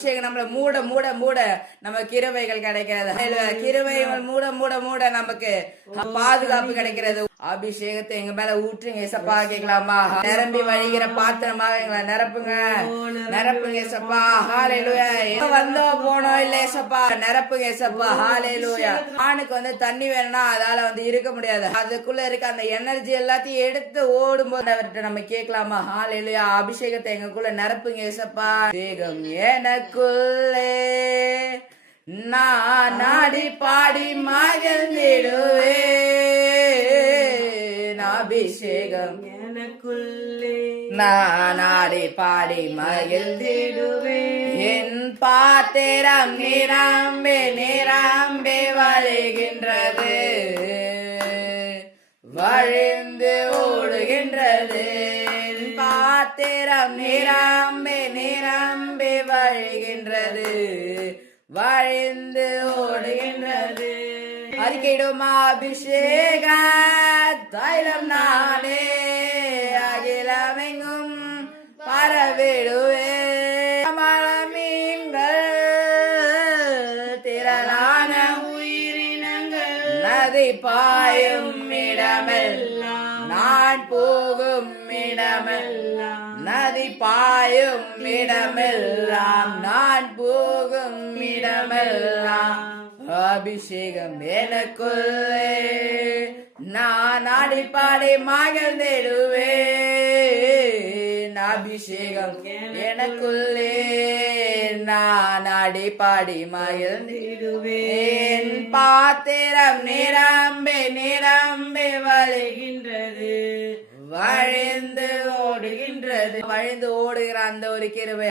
நம்மள மூட மூட மூட நம்ம கிருபைகள் கிடைக்கிறது. கிருபைகள் மூட மூட மூட நமக்கு பாதுகாப்பு கிடைக்கிறது. அபிஷேகத்தை எங்க மேல ஊற்றுங்க ஏசப்பா. கேட்கலாமா? நிரம்பி வழிகிற பாத்திரமாக எங்களை நிரப்புங்க, நிரப்புங்க ஏசப்பா. ஹalleluya. வந்தோம் போனோம் இல்ல ஏசப்பா, நிரப்புங்க ஏசப்பா. ஹalleluya. ஆணுக்கு தண்ணி வேணும்னா அதால இருக்க முடியாது. அதுக்குள்ள இருக்க அந்த எனர்ஜி எல்லாத்தையும் எடுத்து ஓடும்போது அவர்கிட்ட நம்ம கேட்கலாமா? ஹalleluya. அபிஷேகத்தை எங்களுக்குள்ள நிரப்புங்க ஏசப்பா. தேகம் எனக்குள்ளே நான் நாடி பாடி மகிழ்ந்திடுவேன். அபிஷேகம் எனக்குள்ளே நான் நாடி பாடி மகிழ்ந்திடுவேன். என் பாத்திரம் நிரம்பி நிரம்பி வழிகின்றது, வழிந்து ஓடுகின்றது. பாத்திரம் நிரம்பி நிரம்பி வழிகின்றது, வழிந்து ஓடுகின்றது. அறிக்கையிடுமா? அபிஷேக தைலம் நானே அகிலமெங்கும் பரவிடுவே. மீன்கள் திரளான உயிரினங்கள் நதி பாயும் இடமெல்லாம், நான் போகும் இடமெல்லாம், நதி பாயும் இடமெல்லாம், நான் போகும் இடமெல்லாம். அபிஷேகம் எனக்குள்ளே நான் ஆடி பாடி மகிழ்ந்திடுவேன். அபிஷேகம் எனக்குள்ளே நான் ஆடி பாடி மகிழ்ந்திடுவேன். பாத்திரம் நிரம்பி நிரம்பி வழிகின்றது, வழிந்து ஓடுகின்றது. வழிந்து ஓடுகிற அந்த ஒரு கிருபை